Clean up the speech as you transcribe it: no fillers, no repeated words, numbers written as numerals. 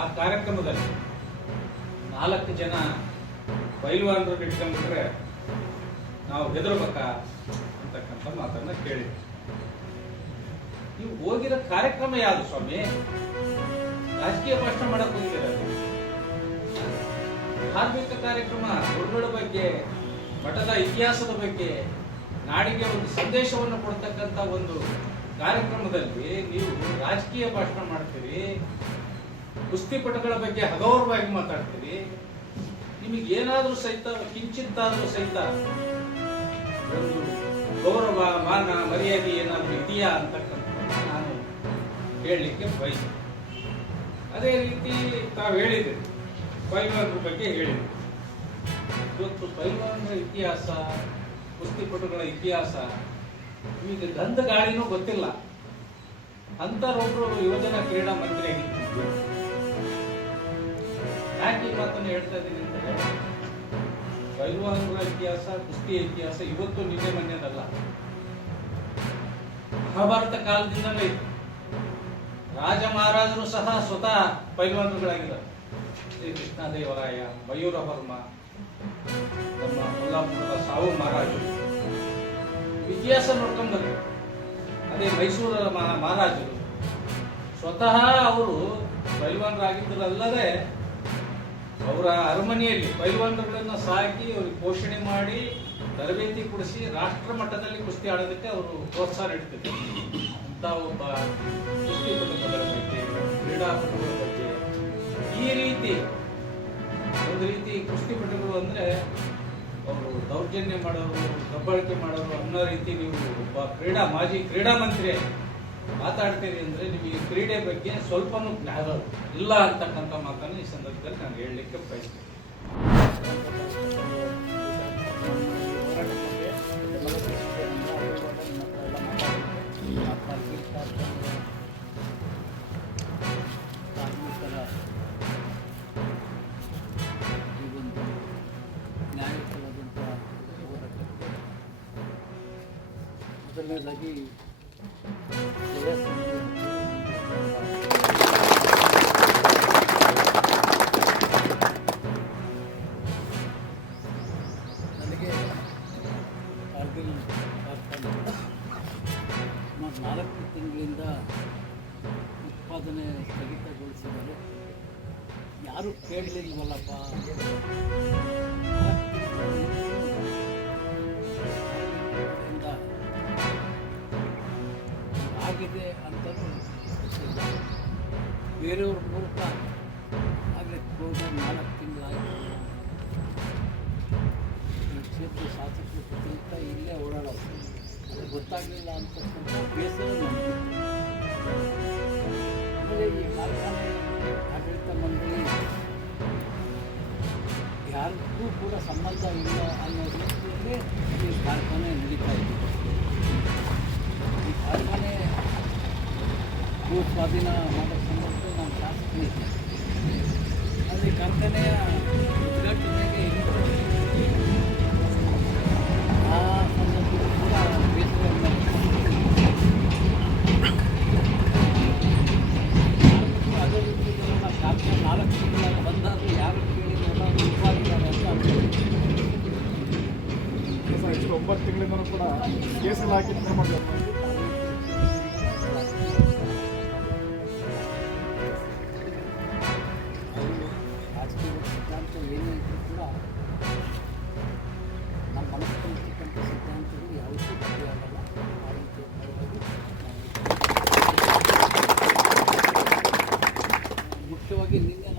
ಆ ಕಾರ್ಯಕ್ರಮದಲ್ಲಿ 4 ಜನ ಪೈಲ್ವಾನರು ಇಟ್ಕೊಂಡ್ಬಿಟ್ರೆ ನಾವು ಹೆದರ್ಬೇಕಾ ಅಂತಕ್ಕಂಥ ಮಾತನ್ನ ಕೇಳಿ. ನೀವು ಹೋಗಿರೋ ಕಾರ್ಯಕ್ರಮ ಯಾವುದು ಸ್ವಾಮಿ? ರಾಜಕೀಯ ಭಾಷಣ ಮಾಡಕ್ ಹೋಗಿರೋದು, ಧಾರ್ಮಿಕ ಕಾರ್ಯಕ್ರಮ, ಗುರುಗಳ ಬಗ್ಗೆ, ಮಠದ ಇತಿಹಾಸದ ಬಗ್ಗೆ, ನಾಡಿಗೆ ಒಂದು ಸಂದೇಶವನ್ನು ಕೊಡ್ತಕ್ಕಂಥ ಒಂದು ಕಾರ್ಯಕ್ರಮದಲ್ಲಿ ನೀವು ರಾಜಕೀಯ ಭಾಷಣ ಮಾಡ್ತೀರಿ, ಕುಸ್ತಿಪಟುಗಳ ಬಗ್ಗೆ ಹಗೌರವಾಗಿ ಮಾತಾಡ್ತೀರಿ. ನಿಮಗೆ ಏನಾದ್ರೂ ಸಹಿತ ಕಿಂಚಿತ್ತಾದ್ರೂ ಸಹಿತ ಒಂದು ಗೌರವ, ಮಾನ, ಮರ್ಯಾದೆ ಏನಾದ್ರೂ ಇದೆಯಾ ಅಂತಕ್ಕಂಥ ನಾನು ಹೇಳಲಿಕ್ಕೆ ಬಯಸ್ತೇನೆ. ಅದೇ ರೀತಿ ತಾವು ಹೇಳಿದ್ರಿ, ಪೈಲ್ವಾನರ ಬಗ್ಗೆ ಹೇಳಿದ್ರಿ. ಇವತ್ತು ಪೈಲ್ವಾನರ ಇತಿಹಾಸ, ಕುಸ್ತಿಪಟುಗಳ ಇತಿಹಾಸ ನಿಮಗೆ ಗಂಧ ಗಾಳಿನೂ ಗೊತ್ತಿಲ್ಲ. ಅಂತರೊಬ್ರು ಯುವಜನ ಕ್ರೀಡಾ ಮಂತ್ರಿ ಆಗಿದ್ರು. ಯಾಕೆ ಈ ಮಾತನ್ನು ಹೇಳ್ತಾ ಇದ್ದೀನಿ ಅಂದರೆ, ಪೈಲ್ವಾನರ ಇತಿಹಾಸ, ಕುಸ್ತಿಯ ಇತಿಹಾಸ ಇವತ್ತು ನಿನ್ನೆ ಮೊನ್ನೆದಲ್ಲ, ಮಹಾಭಾರತ ಕಾಲದಿಂದಲೇ ಇತ್ತು. ರಾಜ ಮಹಾರಾಜರು ಸಹ ಸ್ವತಃ ಪೈಲ್ವಾನರುಗಳಾಗಿದ್ದಾರೆ. ಶ್ರೀ ಕೃಷ್ಣದೇವರಾಯ, ಮಯೂರ ವರ್ಮ, ನಮ್ಮ ಕೊಲ್ಲಾಪುರದ ಸಾವು ಮಹಾರಾಜರು ಇತಿಹಾಸ ನೋಡ್ಕೊಂಡ್ಬರ್ರಿ. ಅದೇ ಮೈಸೂರ ಮಹಾರಾಜರು ಸ್ವತಃ ಅವರು ಪೈಲ್ವಾನರಾಗಿದ್ದರಲ್ಲದೆ ಅವರ ಅರಮನೆಯಲ್ಲಿ ಪೈಲ್ವಾನರುಗಳನ್ನ ಸಾಕಿ ಅವ್ರಿಗೆ ಪೋಷಣೆ ಮಾಡಿ ತರಬೇತಿ ಕೊಡಿಸಿ ರಾಷ್ಟ್ರ ಮಟ್ಟದಲ್ಲಿ ಕುಸ್ತಿ ಆಡೋದಕ್ಕೆ ಅವರು ಪ್ರೋತ್ಸಾಹ ನೀಡ್ತಿದ್ರು. ಅಂತ ಒಬ್ಬ ಕುಸ್ತಿಪಟುಗಳ ಬಗ್ಗೆ, ಕ್ರೀಡಾಪಟುಗಳ ಬಗ್ಗೆ ಈ ರೀತಿ ಒಂದು ರೀತಿ ಕುಸ್ತಿಪಟುಗಳು ಅಂದ್ರೆ ಅವರು ದೌರ್ಜನ್ಯ ಮಾಡೋರು, ದಬ್ಬಾಳಿಕೆ ಮಾಡೋರು ಅನ್ನೋ ರೀತಿ ನೀವು ಒಬ್ಬ ಮಾಜಿ ಕ್ರೀಡಾ ಮಂತ್ರಿ ಮಾತಾಡ್ತೀರಿ ಅಂದ್ರೆ ನಿಮಗೆ ಕ್ರೀಡೆ ಬಗ್ಗೆ ಸ್ವಲ್ಪನೂ ಜ್ಞಾನ ಇಲ್ಲ ಅಂತಕ್ಕಂಥ ಮಾತನ್ನು ಈ ಸಂದರ್ಭದಲ್ಲಿ ನಾನು ಹೇಳಲಿಕ್ಕೆ ಬಯಸ್ತೇನೆ. ಮೊದಲನೇದಾಗಿ ನನಗೆ ಕಾರ್ಗಿಲ್ ಸುಮಾರು 4 ತಿಂಗಳಿಂದ ಉತ್ಪಾದನೆ ಸ್ಥಗಿತಗೊಳಿಸಿದರೆ ಯಾರು ಕೇಳಲಿಲ್ವಲ್ಲಪ್ಪ, ಆಗಿದೆ ಅಂತಲೂ ಬೇರೆಯವ್ರ ಮೂಲಕ ಆಗಲೇ ಹೋಗಿ 4 ತಿಂಗಳಾಯಿತು. ಕ್ಷೇತ್ರ ಶಾಸಕರು ಸುತ್ತ ಇಲ್ಲೇ ಓಡಾಡೋದು, ಅದು ಗೊತ್ತಾಗಲಿಲ್ಲ ಅಂತಕ್ಕಂಥ ಬೇಸರ ನನಗೆ. ಆಮೇಲೆ ಈ ಕಾರ್ಖಾನೆ ಆಡಳಿತ ಮಂಡಳಿ ಯಾರಿಗೂ ಕೂಡ ಸಂಬಂಧ ಇಲ್ಲ ಅನ್ನೋ ರೀತಿಯಲ್ಲೇ ಈ ಕಾರ್ಖಾನೆ ನಡೀತಾ ಇದೆ. ಈ ಕಾರ್ಖಾನೆ ಭೂ ಸ್ವಾಧೀನ ಮಾಡೋ ಸಂಬಂಧ ನಾನು ಶಾಸಕನಿದ್ದೆ. ಆದರೆ ಕಾರ್ಖಾನೆಯ ಉದ್ಘಾಟನೆಗೆ ಆ ಸಂದರ್ಭದಲ್ಲಿ ಕೂಡ ಬೇಸರವನ್ನು ಅದೇ ರೀತಿ ನಮ್ಮ ಕಾರ್ಖಾನೆ 4 ತಿಂಗಳ ಬಂದಾದರೂ ಯಾರು ಕೇಳಿಲ್ಲ ನಿಜವಾಗಿದ್ದಾರೆ ಅಂತ ಅನ್ಕೊಂಡಿದ್ದೆ. 9 ತಿಂಗಳಿಂದಲೂ ಕೂಡ ಕೇಸಲ್ಲಿ ಹಾಕಿ ಮಾಡ್ತಾರೆ. ರಾಜಕೀಯ ಸಿದ್ಧಾಂತ ಏನೇ ಇದ್ರೂ ಕೂಡ ನಮ್ಮ ಮನಸ್ಸಿರ್ತಕ್ಕಂಥ ಸಿದ್ಧಾಂತಗಳು ಯಾವುದೂ ಬದಲಾಗಲ್ಲ. ಆ ರೀತಿ ಮುಖ್ಯವಾಗಿ ನಿನ್ನೆ